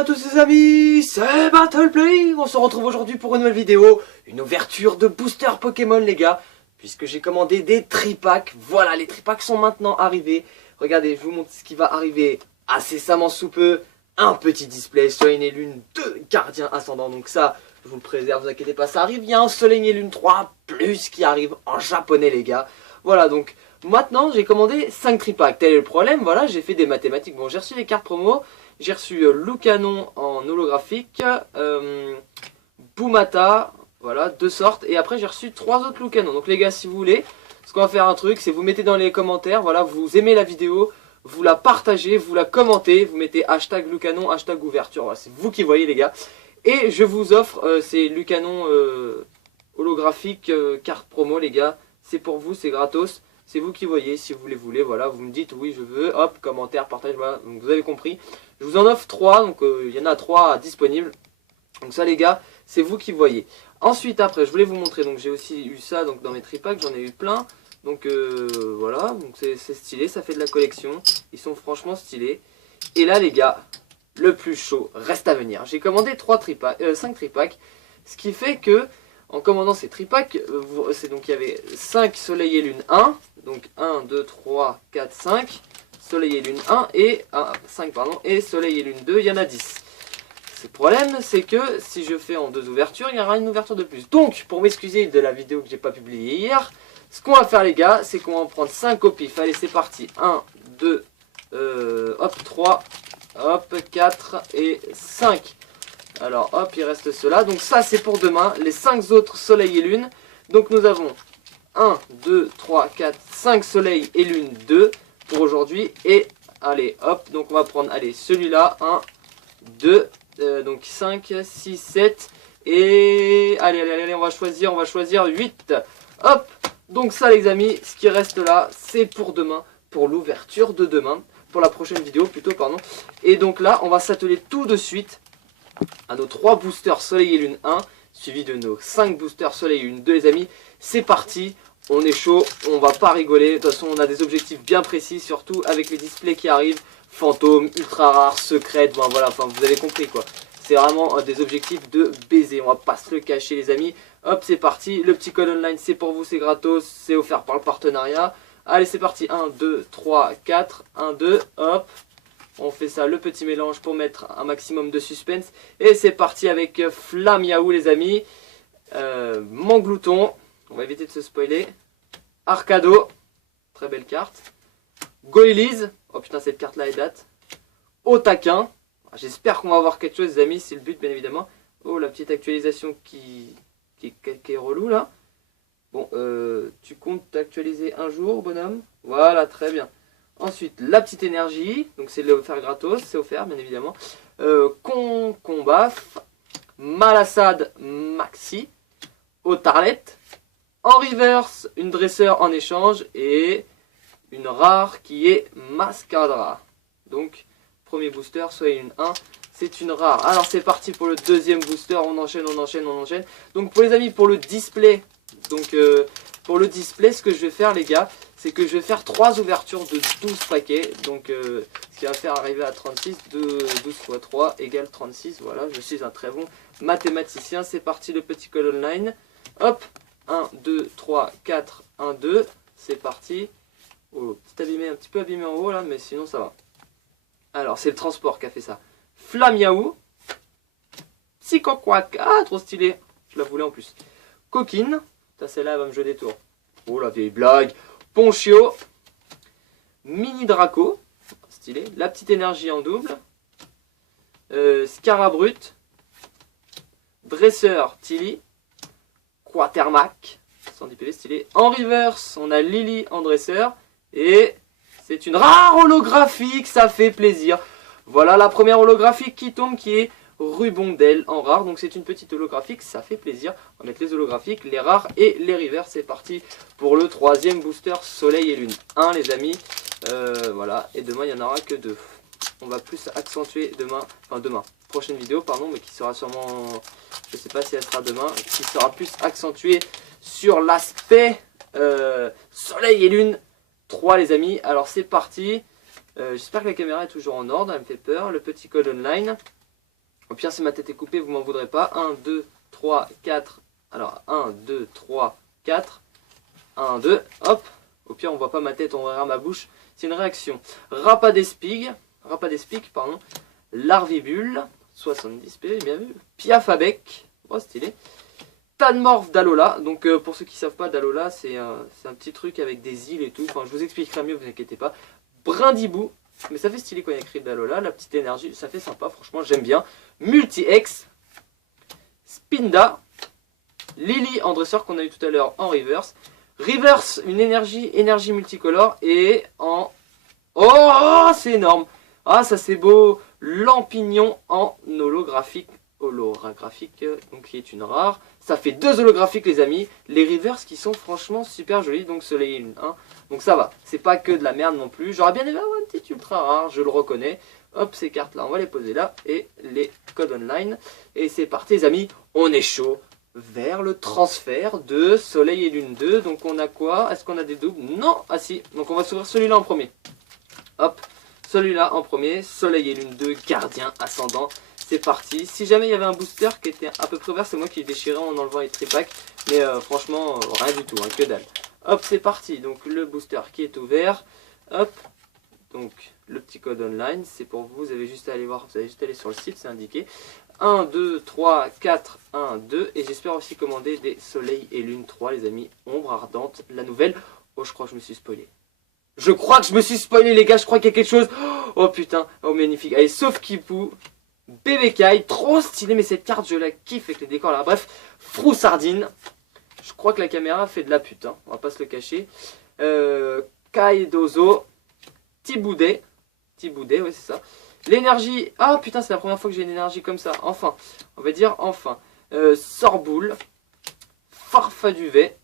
à tous les amis, c'est Battleplay. On se retrouve aujourd'hui pour une nouvelle vidéo, une ouverture de booster Pokémon les gars, puisque j'ai commandé des tripacks. Voilà, les tripacks sont maintenant arrivés. Regardez, je vous montre ce qui va arriver incessamment sous peu. Un petit display, Soleil et Lune 2 gardiens ascendants, donc ça, je vous le préserve, vous inquiétez pas, ça arrive. Il y a un Soleil et Lune 3 plus qui arrive en japonais les gars. Voilà, donc maintenant j'ai commandé 5 tripacks. Tel est le problème, voilà, j'ai fait des mathématiques. Bon, j'ai reçu les cartes promo. J'ai reçu Lucanon en holographique, Boumata, voilà, 2 sortes. Et après j'ai reçu 3 autres Lucanon. Donc les gars, si vous voulez, ce qu'on va faire un truc, c'est vous mettez dans les commentaires, voilà, vous aimez la vidéo, vous la partagez, vous la commentez, vous mettez hashtag Lucanon, hashtag ouverture. Voilà, c'est vous qui voyez les gars. Et je vous offre ces Lucanon holographiques carte promo les gars. C'est pour vous, c'est gratos. C'est vous qui voyez, si vous les voulez, voilà, vous me dites oui je veux, hop, commentaire, partage, voilà, donc vous avez compris. Je vous en offre 3, donc il y en a 3 disponibles. Donc ça les gars, c'est vous qui voyez. Ensuite après, je voulais vous montrer, donc j'ai aussi eu ça donc dans mes tripacks, j'en ai eu plein. Donc voilà, donc c'est stylé, ça fait de la collection, ils sont franchement stylés. Et là les gars, le plus chaud reste à venir. J'ai commandé 5 tripacks, ce qui fait que... En commandant ces tripacks, c'est donc il y avait 5 Soleil et Lune 1, donc 1, 2, 3, 4, 5, Soleil et Lune 1 et 5 pardon, et Soleil et Lune 2, il y en a 10. Le problème, c'est que si je fais en 2 ouvertures, il y aura une ouverture de plus. Donc, pour m'excuser de la vidéo que j'ai pas publiée hier, ce qu'on va faire les gars, c'est qu'on va en prendre 5 au pif. Allez, c'est parti. 1, 2, hop, 3, hop, 4 et 5. Alors hop, il reste cela. Donc ça c'est pour demain. Les 5 autres Soleil et Lune. Donc nous avons 1, 2, 3, 4, 5 Soleil et Lune 2 pour aujourd'hui. Et allez hop, donc on va prendre allez celui-là. 1, 2, donc 5, 6, 7. Et allez, on va choisir 8. Hop, donc ça les amis, ce qui reste là, c'est pour demain. Pour l'ouverture de demain. Pour la prochaine vidéo plutôt, pardon. Et donc là, on va s'atteler tout de suite à nos 3 boosters Soleil et Lune 1, suivi de nos 5 boosters Soleil et Lune 2 les amis. C'est parti, on est chaud, on va pas rigoler. De toute façon on a des objectifs bien précis, surtout avec les displays qui arrivent. Fantôme, ultra rare, secret, bon, voilà, enfin vous avez compris quoi. C'est vraiment des objectifs de baiser, on va pas se le cacher les amis. Hop c'est parti, le petit code online c'est pour vous, c'est gratos, c'est offert par le partenariat. Allez c'est parti, 1, 2, 3, 4, 1, 2, hop. On fait ça, le petit mélange pour mettre un maximum de suspense. Et c'est parti avec Flamiaou les amis. Manglouton, on va éviter de se spoiler. Arcado, très belle carte. Goélise, oh putain cette carte là elle date. Otaquin, j'espère qu'on va avoir quelque chose les amis, c'est le but bien évidemment. Oh la petite actualisation qui est relou là. Bon, tu comptes t'actualiser un jour bonhomme? Voilà, très bien. Ensuite, la petite énergie, donc c'est offert gratos, c'est offert bien évidemment. Concombaf, Malassade Maxi, Otarlet, en reverse, une dresseur en échange et une rare qui est Mascadra. Donc, premier booster, soit une 1, c'est une rare. Alors c'est parti pour le deuxième booster, on enchaîne. Donc pour les amis, pour le display, donc pour le display, ce que je vais faire les gars, c'est que je vais faire 3 ouvertures de 12 paquets. Donc ce qui va faire arriver à 36, 12 x 3 égale 36. Voilà, je suis un très bon mathématicien. C'est parti le petit code online. Hop, 1, 2, 3, 4, 1, 2. C'est parti. Oh, un petit peu abîmé en haut là, mais sinon ça va. Alors c'est le transport qui a fait ça. Flamiaou. Psychoquack. Ah, trop stylé. Je la voulais en plus. Coquine. Celle-là va me jouer des tours. Oh la vieille blague. Ponchio, Mini Draco, stylé, la petite énergie en double, Scarabrut, Dresseur Tilly, Quatermac, 110 PV stylé. En reverse, on a Lily en dresseur, et c'est une rare holographique, ça fait plaisir. Voilà la première holographique qui tombe, qui est Rubondel en rare, donc c'est une petite holographique, ça fait plaisir. On va mettre les holographiques, les rares et les rivers. C'est parti pour le 3e booster Soleil et Lune 1 les amis. Voilà, et demain il n'y en aura que 2. On va plus accentuer demain, prochaine vidéo pardon, mais qui sera sûrement, je sais pas si elle sera demain, qui sera plus accentuée sur l'aspect Soleil et Lune 3 les amis. Alors c'est parti, j'espère que la caméra est toujours en ordre, elle me fait peur. Le petit code online. Au pire, si ma tête est coupée, vous m'en voudrez pas. 1, 2, 3, 4. Alors, 1, 2, 3, 4. 1, 2, hop. Au pire, on voit pas ma tête, on verra ma bouche. C'est une réaction. Rapadespig, pardon. Larvibule, 70 PV, bien vu. Piafabec, oh stylé. Tanmorph d'Alola, donc pour ceux qui savent pas, d'Alola, c'est un petit truc avec des îles et tout. Enfin, je vous expliquerai mieux, vous inquiétez pas. Brindibou, mais ça fait stylé quand il y a écrit d'Alola. La petite énergie, ça fait sympa, franchement, j'aime bien. Multi-X, Spinda, Lily en dresseur qu'on a eu tout à l'heure en reverse. Reverse, une énergie multicolore. Et en... Oh, c'est énorme. Ah, ça c'est beau. Lampignon en holographique, donc qui est une rare. Ça fait 2 holographiques les amis. Les reverse qui sont franchement super jolis. Donc soleil et lune, hein. Donc ça va. C'est pas que de la merde non plus. J'aurais bien aimé avoir un petit ultra rare, je le reconnais. Hop, ces cartes là, on va les poser là. Et les codes online. Et c'est parti les amis. On est chaud vers le transfert de Soleil et Lune 2. Donc on a quoi? Est-ce qu'on a des doubles? Non. Ah si. Donc on va s'ouvrir celui-là en premier. Hop. Celui-là en premier. Soleil et Lune 2, gardien, ascendant. C'est parti. Si jamais il y avait un booster qui était à peu près vert, c'est moi qui l'ai déchiré en enlevant les tripacks. Mais franchement, rien du tout, hein, que dalle. Hop, c'est parti. Donc le booster qui est ouvert. Hop. Donc le petit code online, c'est pour vous. Vous avez juste à aller voir, vous avez juste à aller sur le site, c'est indiqué. 1, 2, 3, 4, 1, 2. Et j'espère aussi commander des Soleil et Lune 3, les amis. Ombre ardente, la nouvelle. Oh, je crois que je me suis spoilé. Je crois que je me suis spoilé, les gars. Je crois qu'il y a quelque chose. Oh putain, oh magnifique. Allez, sauf Kipou. BBK, trop stylé, mais cette carte je la kiffe avec les décors là. Bref, Froussardine. Je crois que la caméra fait de la pute, hein. On va pas se le cacher. Kaidozo. Tiboudet, oui c'est ça. L'énergie, ah putain c'est la première fois que j'ai une énergie comme ça. Enfin, on va dire enfin. Sorboule. Farfaduvet.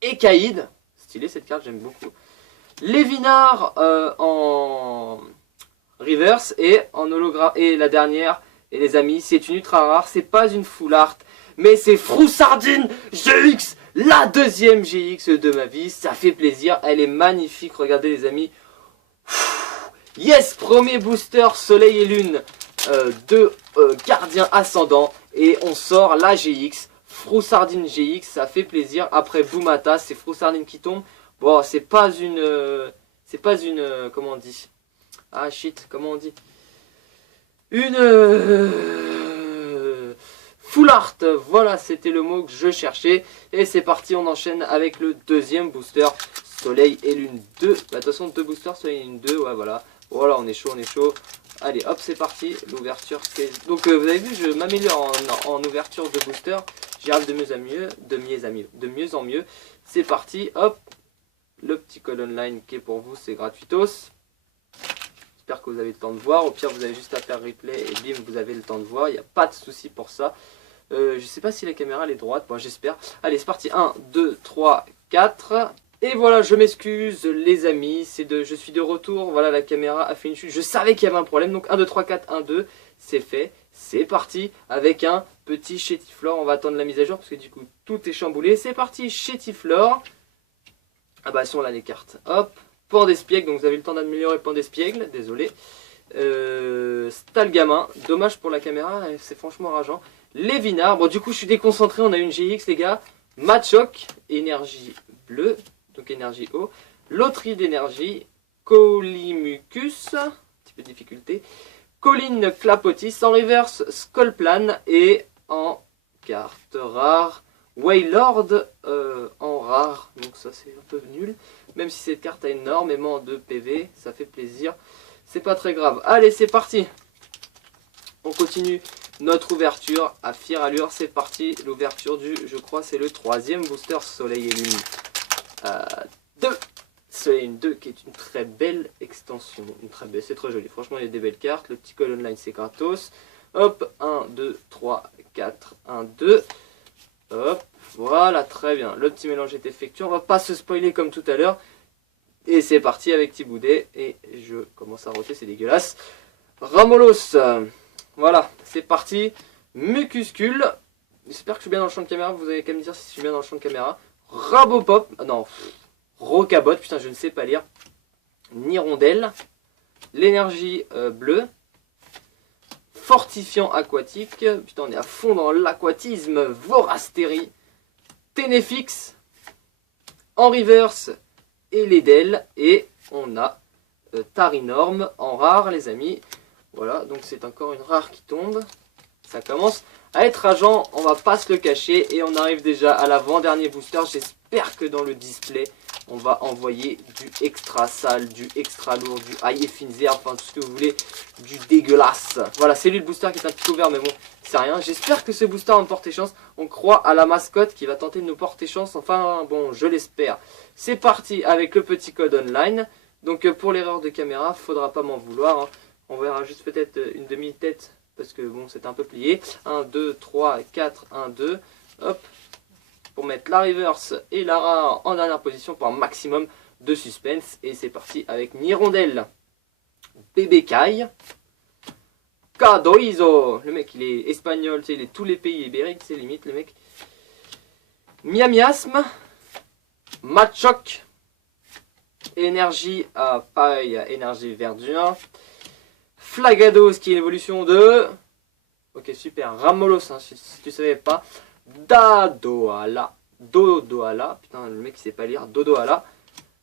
Ekaïd. Stylé cette carte, j'aime beaucoup. Lévinard en reverse et en hologramme. Et la dernière, et les amis, c'est une ultra rare. C'est pas une full art, mais c'est Froussardine GX. La deuxième GX de ma vie. Ça fait plaisir. Elle est magnifique. Regardez les amis. Yes, premier booster Soleil et Lune de gardien ascendant. Et on sort la GX. Froussardine GX, ça fait plaisir. Après Boumata, c'est Froussardine qui tombe. Bon, c'est pas une... comment on dit? Ah shit, comment on dit? Une... full art, voilà, c'était le mot que je cherchais. Et c'est parti, on enchaîne avec le deuxième booster. Soleil et Lune 2. Bah, de toute façon, 2 boosters, Soleil et Lune 2, ouais, voilà. Voilà, on est chaud, on est chaud. Allez, hop, c'est parti. L'ouverture. Donc, vous avez vu, je m'améliore en ouverture de booster. J'y arrive de mieux en mieux. De mieux en mieux. C'est parti, hop. Le petit code online qui est pour vous, c'est gratuitos. J'espère que vous avez le temps de voir. Au pire, vous avez juste à faire replay et bim, vous avez le temps de voir. Il n'y a pas de souci pour ça. Je sais pas si la caméra elle est droite. Bon, j'espère. Allez, c'est parti. 1, 2, 3, 4. Et voilà, je m'excuse les amis, je suis de retour, voilà la caméra a fait une chute, je savais qu'il y avait un problème, donc 1, 2, 3, 4, 1, 2, c'est fait, c'est parti, avec un petit Chétiflore, on va attendre la mise à jour parce que du coup tout est chamboulé, c'est parti, Chétiflore, ah bah elles sont là les cartes, hop, Pandespiègle, donc vous avez le temps d'améliorer Pandespiègle, désolé, Stalgamin, dommage pour la caméra, c'est franchement rageant, Lévinard, bon du coup je suis déconcentré, on a une GX les gars, Machoc, énergie bleue, donc énergie eau, loterie d'énergie, Colimucus, un petit peu de difficulté, Colline Clapotis, en reverse, Skullplan et en carte rare, Waylord en rare, donc ça c'est un peu nul, même si cette carte a énormément de PV, ça fait plaisir, c'est pas très grave. Allez c'est parti, on continue notre ouverture à fière allure, c'est parti, l'ouverture du, je crois c'est le 3e booster Soleil et Lune. 2 Soleil et Lune 2 qui est une très belle extension, c'est très joli, franchement il y a des belles cartes, le petit code online c'est gratos, hop, 1, 2, 3, 4, 1, 2, hop, voilà, très bien, le petit mélange est effectué, on va pas se spoiler comme tout à l'heure, et c'est parti avec Tiboudet, et je commence à roter, c'est dégueulasse, Ramolos, voilà, c'est parti, Mucuscule, j'espère que je suis bien dans le champ de caméra, vous avez qu'à me dire si je suis bien dans le champ de caméra, Rabopop, non, Rocabot, putain je ne sais pas lire, Nirondelle, l'énergie bleue, Fortifiant aquatique. Putain, on est à fond dans l'aquatisme. Vorastérie. Ténéfix. En reverse. Et Ledel. Et on a Tarinorm en rare, les amis. Voilà, donc c'est encore une rare qui tombe. Ça commence à être rageant, on va pas se le cacher. Et on arrive déjà à l'avant-dernier booster. J'espère que dans le display, on va envoyer du extra sale, du extra lourd, du high Finzer, enfin tout ce que vous voulez, du dégueulasse. Voilà, c'est lui le booster qui est un petit peu ouvert, mais bon, c'est rien. J'espère que ce booster va me porter chance. On croit à la mascotte qui va tenter de nous porter chance. Enfin, bon, je l'espère. C'est parti avec le petit code online. Donc pour l'erreur de caméra, faudra pas m'en vouloir, hein. On verra juste peut-être une demi-tête, parce que bon, c'est un peu plié. 1, 2, 3, 4, 1, 2. Hop. Pour mettre la reverse et la rare en dernière position pour un maximum de suspense. Et c'est parti avec Nirondelle. Bébé Kai. Cadoizo. Le mec, il est espagnol, tu sais, il est tous les pays ibériques, c'est limite, le mec. Miamiasme. Machoc. Énergie à paille, énergie verdure. Flagados qui est l'évolution de... Ok, super. Ramolos, hein, si tu savais pas. Dadoala. Dodoala. Putain, le mec il sait pas lire. Dodoala.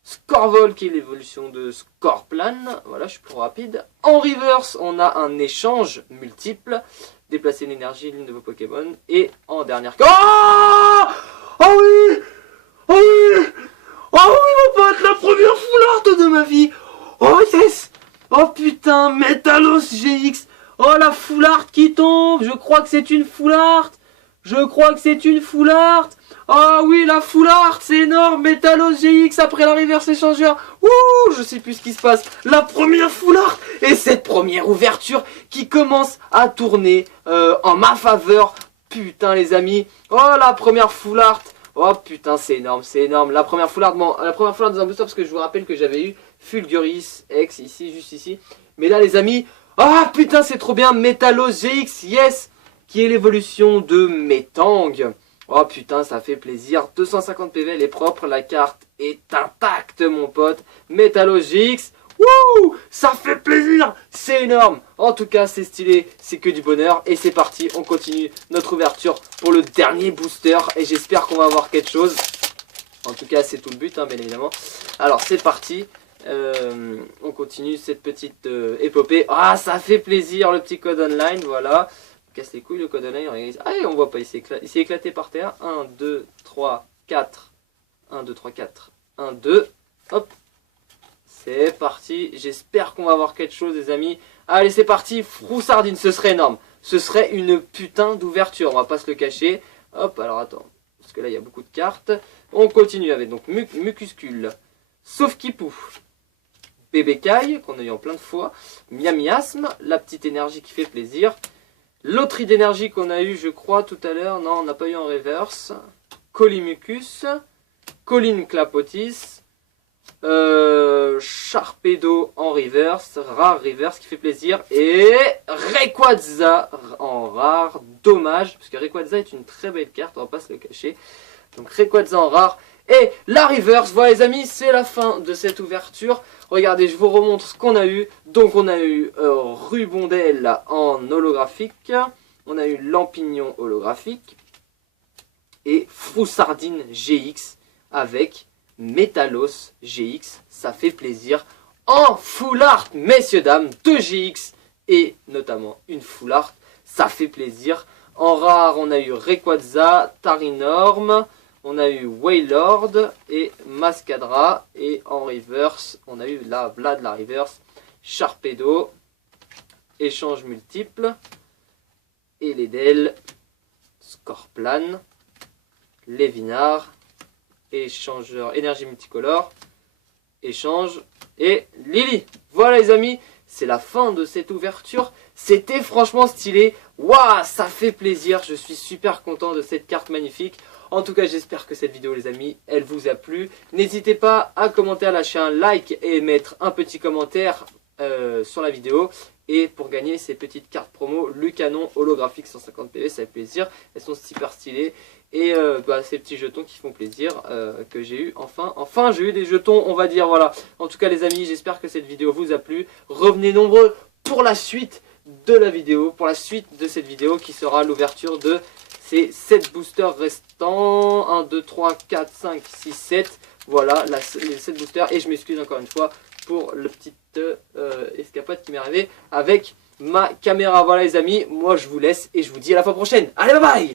Scorvol qui est l'évolution de Scorplan. Voilà, je suis plus rapide. En reverse, on a un échange multiple. Déplacer l'énergie, l'une de vos Pokémon. Et en dernière... Oh, oh oui, oh oui, oh oui mon pote, la première foulard de ma vie. Oh yes. Oh putain, Metalos GX. Oh la foulard qui tombe. Je crois que c'est une foulard. Je crois que c'est une foulard. Ah oui, la foulard, c'est énorme. Metalos GX après la reverse échangeur. Ouh, je sais plus ce qui se passe. La première foulard. Et cette première ouverture qui commence à tourner en ma faveur. Putain les amis. Oh la première foulard. Oh putain, c'est énorme, c'est énorme. La première foulard, bon, la première foulard dans un booster, parce que je vous rappelle que j'avais eu Fulguris X ici, juste ici. Mais là les amis, ah putain c'est trop bien. Metalos GX, yes, qui est l'évolution de Metang. Oh putain, ça fait plaisir. 250 PV, elle est propre, la carte est intacte mon pote. Metalos GX, wouh, ça fait plaisir, c'est énorme. En tout cas, c'est stylé, c'est que du bonheur. Et c'est parti, on continue notre ouverture pour le dernier booster. Et j'espère qu'on va avoir quelque chose. En tout cas, c'est tout le but, hein, bien évidemment. Alors, c'est parti. On continue cette petite épopée. Ah, ça fait plaisir, le petit code online, voilà. Casse les couilles, le code online. Ah, on voit pas, il s'est éclaté par terre. 1, 2, 3, 4. 1, 2, 3, 4. 1, 2. Hop. C'est parti. J'espère qu'on va avoir quelque chose, les amis. Allez, c'est parti. Froussardine, ce serait énorme. Ce serait une putain d'ouverture. On va pas se le cacher. Hop, alors attends. Parce que là, il y a beaucoup de cartes. On continue avec donc Mucuscule. Sauf Kipou. Bébé Kai, qu'on a eu en plein de fois. Miamiasme, la petite énergie qui fait plaisir. Loterie d'énergie qu'on a eu, je crois, tout à l'heure. Non, on n'a pas eu en reverse. Colimucus. Colline Clapotis. Sharpedo en reverse. Rare reverse qui fait plaisir. Et Rayquaza en rare. Dommage, parce que Rayquaza est une très belle carte, on va pas se le cacher. Donc Rayquaza en rare. Et la reverse, voilà les amis, c'est la fin de cette ouverture. Regardez, je vous remontre ce qu'on a eu. Donc on a eu Rubondel en holographique. On a eu Lampignon holographique. Et Froussardine GX avec Metalos GX. Ça fait plaisir. En full art, messieurs dames, 2 GX et notamment une full art. Ça fait plaisir. En rare, on a eu Rayquaza, Tarinorm. On a eu Wailord et Mascadra. Et en reverse, on a eu la Vlad, la reverse. Sharpedo. Échange multiple. Eledel. Scorplan. Lévinard. Échangeur énergie multicolore. Échange. Et Lily. Voilà les amis. C'est la fin de cette ouverture. C'était franchement stylé. Waouh, ça fait plaisir. Je suis super content de cette carte magnifique. En tout cas, j'espère que cette vidéo, les amis, elle vous a plu. N'hésitez pas à commenter, à lâcher un like et mettre un petit commentaire sur la vidéo. Et pour gagner ces petites cartes promo, Lucanon holographique 150 PV, ça fait plaisir. Elles sont super stylées. Et ces petits jetons qui font plaisir que j'ai eu. Enfin, j'ai eu des jetons, on va dire, voilà. En tout cas, les amis, j'espère que cette vidéo vous a plu. Revenez nombreux pour la suite de la vidéo, pour la suite de cette vidéo qui sera l'ouverture de ces 7 boosters restants. 1, 2, 3, 4, 5, 6, 7. Voilà, les 7 boosters. Et je m'excuse encore une fois pour le petit escapade qui m'est arrivé avec ma caméra. Voilà les amis, moi je vous laisse et je vous dis à la fois prochaine. Allez, bye bye!